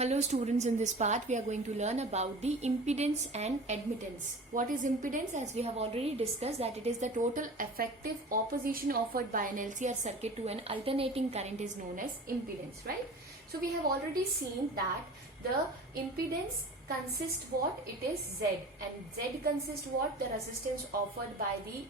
Hello students, in this part we are going to learn about the impedance and admittance. What is impedance? As we have already discussed, that it is the total effective opposition offered by an LCR circuit to an alternating current is known as impedance, right? So we have already seen that the impedance consists what? It is Z, and Z consists what? The resistance offered by the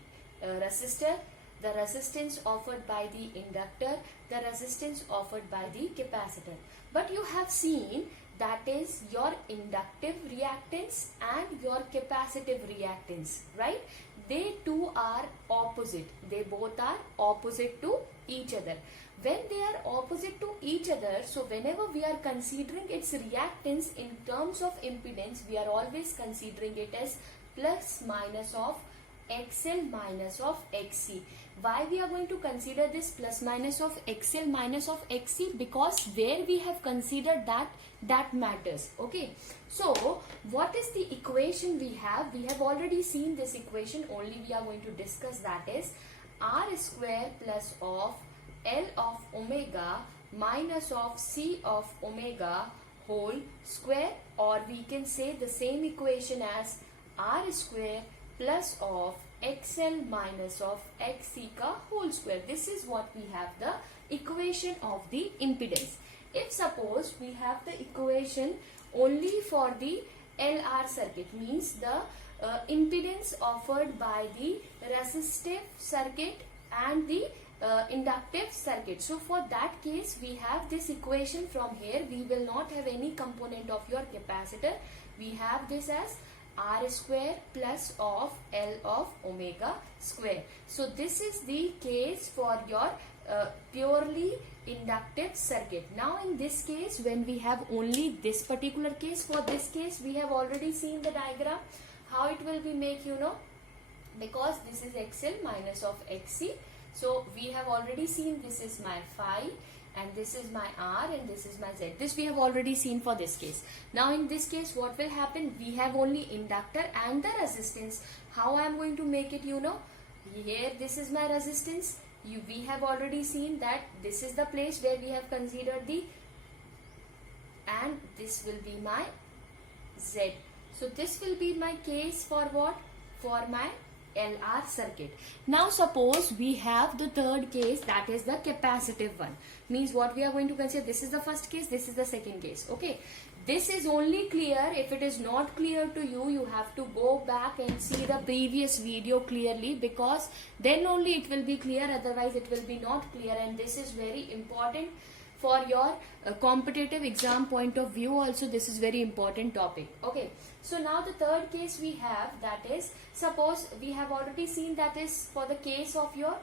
resistor, the resistance offered by the inductor, the resistance offered by the capacitor. But you have seen that is your inductive reactance and your capacitive reactance, right? They two are opposite. They both are opposite to each other. When they are opposite to each other, so whenever we are considering its reactance in terms of impedance, we are always considering it as plus minus of XL minus of XC. Why we are going to consider this plus minus of XL minus of XC? Because where we have considered that matters. Okay, so what is the equation we have? We have already seen this equation, only we are going to discuss, that is R square plus of L of omega minus of C of omega whole square, or we can say the same equation as R square plus of XL minus of XC ka whole square. This is what we have, the equation of the impedance. If suppose we have the equation only for the LR circuit, means the impedance offered by the resistive circuit and the inductive circuit. So for that case we have this equation. From here we will not have any component of your capacitor. We have this as R square plus of L of omega square. So this is the case for your purely inductive circuit. Now in this case, when we have only this particular case, for this case we have already seen the diagram, how it will be make, you know, because this is XL minus of XC. So we have already seen this is my phi and this is my R and this is my Z. This we have already seen for this case. Now in this case what will happen? We have only inductor and the resistance. How I am going to make it, you know? Here this is my resistance. We have already seen that this is the place where we have considered the, and this will be my Z. So this will be my case for what? For my LR circuit. Now suppose we have the third case, that is the capacitive one. Means what we are going to consider, this is the first case, this is the second case. Okay, this is only clear. If it is not clear to you, you have to go back and see the previous video clearly, because then only it will be clear, otherwise it will be not clear. And this is very important for your competitive exam point of view also. This is very important topic. Okay, so now the third case we have, that is, suppose we have already seen that is for the case of your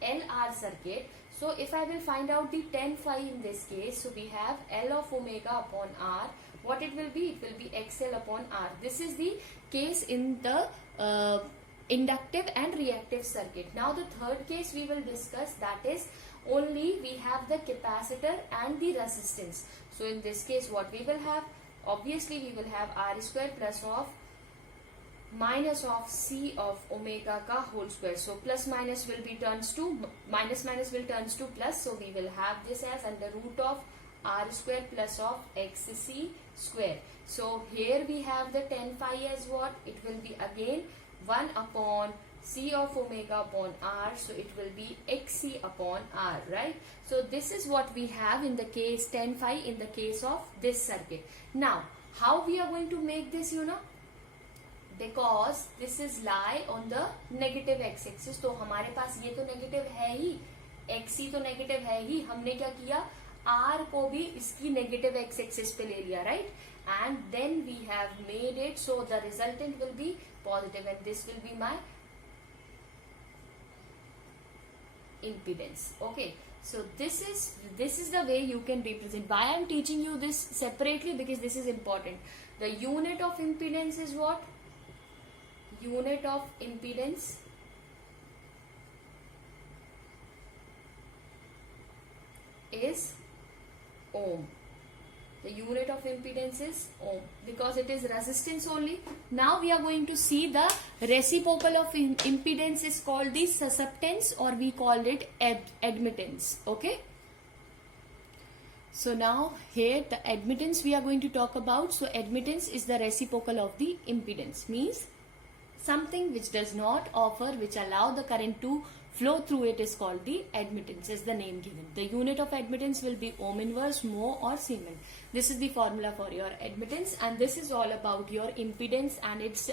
LR circuit. So if I will find out the tan phi in this case, so we have L of omega upon R. What it will be? It will be XL upon R. This is the case in the inductive and reactive circuit. Now the third case we will discuss, that is only we have the capacitor and the resistance. So in this case what we will have? Obviously we will have R square plus of minus of C of omega ka whole square. So plus minus will be turns to minus will turns to plus. So we will have this as under root of R square plus of XC square. So here we have the tan phi as what? It will be again 1 upon C of omega upon R. So it will be XC upon R, right? So this is what we have in the case tan phi in the case of this circuit. Now how we are going to make this, you know? Because this is lie on the negative x-axis. तो हमारे पास ये तो negative है ही, xc तो negative है ही, हमने क्या किया? R को भी इसकी नेगेटिव x-axis पे ले लिया, right? And then we have made it so the resultant will be positive, and this will be my impedance. Okay, so this is the way you can represent. Why I am teaching you this separately? Because this is important. The unit of impedance is what? Unit of impedance is ohm. The unit of impedance is ohm, because it is resistance only. Now we are going to see the reciprocal of impedance is called the susceptance, or we call it admittance. Okay, So now here the admittance we are going to talk about. So admittance is the reciprocal of the impedance, means something which does not offer, which allow the current to flow through it is called the admittance, as the name given. The unit of admittance will be ohm inverse, mho or Siemens. This is the formula for your admittance, and this is all about your impedance and its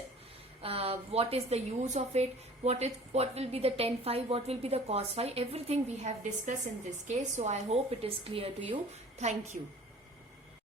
what is the use of it, what will be the tan phi, what will be the cos phi, everything we have discussed in this case. So I hope it is clear to you. Thank you.